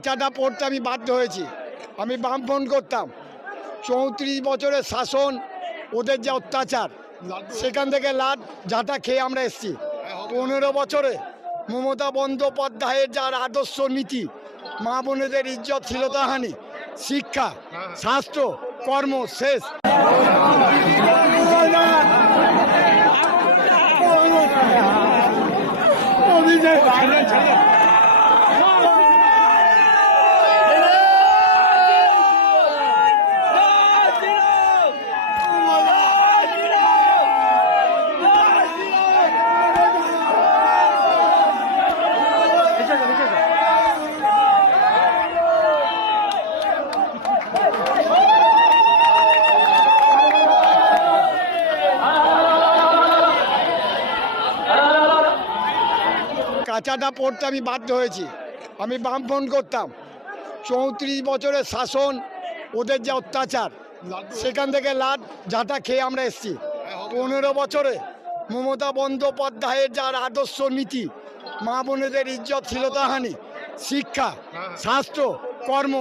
কাঁচাটা পড়তে আমি বাধ্য হয়েছি। আমি বামফ্রন্ট করতাম। 34 বছরের শাসন, ওদের যে অত্যাচার, সেখান থেকে লাট ঝাঁটা খেয়ে আমরা এসেছি। 15 বছরে মমতা বন্দ্যোপাধ্যায়ের যার আদর্শ নীতি, মা বোনেদের ইজ্জত শ্লীলতাহানি, শিক্ষা, স্বাস্থ্য, কর্ম শেষ। কাঁচাটা পড়তে আমি বাধ্য হয়েছি। আমি বামফ্রন্ট করতাম। 34 বছরের শাসন, ওদের যে অত্যাচার, সেখান থেকে লাট ঝাঁটা খেয়ে আমরা এসেছি। 15 বছরে মমতা বন্দ্যোপাধ্যায়ের যার আদর্শ নীতি, মা বোনেদের ইজ্জত শ্লীলতাহানি, শিক্ষা, স্বাস্থ্য, কর্ম